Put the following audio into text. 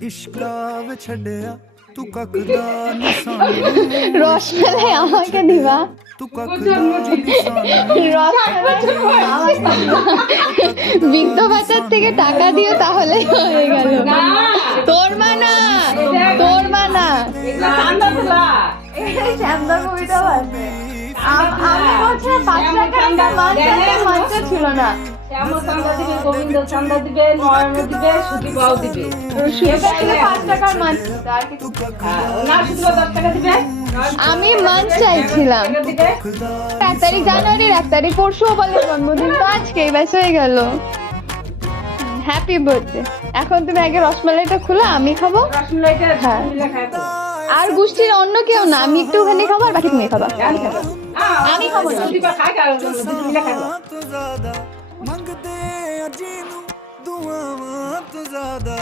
इश्का वे छड़िया तू ककदा निशान রসমালাই আমাকে দিবা तू ककदा निशान বৃদ্ধ বাচ্চার থেকে টাকা দিও তাহলে হয়ে গেল তোর মা না তোর মা না শ্যামদা কবিতা আছে আমি হচ্ছে 5 টাকার একটা মাছ ছিল না শ্যামা চান্দা দিবে, গোবিন্দ চান্দা দিবে, নয়ন দিবে, সুদীপ বাবু দিবে। সেটা ছিল 5 টাকার মাছ আর কিছু না শুধু 10 টাকা দিবে। আমি মাছ চাইছিলাম টাকা দিবে। 1 তারিখ জানুয়ারির 1 তারিখ পরশুও বলে জন্মদিন তো আজকেই ব্যাস হয়ে গেল হ্যাপি বার্থডে এখন তুমি আগে রসমালাইটা খুলে আমি খাবো রসমালাইটা হ্যাঁ। মিলে খায় তো। আর গোষ্ঠীর অন্য কেউ না আমি একটুখানি খাবো আর বাকি তুমি খাবা আমি খাবো। আমি খাবো না। সুদীপ খায় কারণ মিলে খাবো। तो ज्यादा मंगते अजीनू दुआवां तो ज्यादा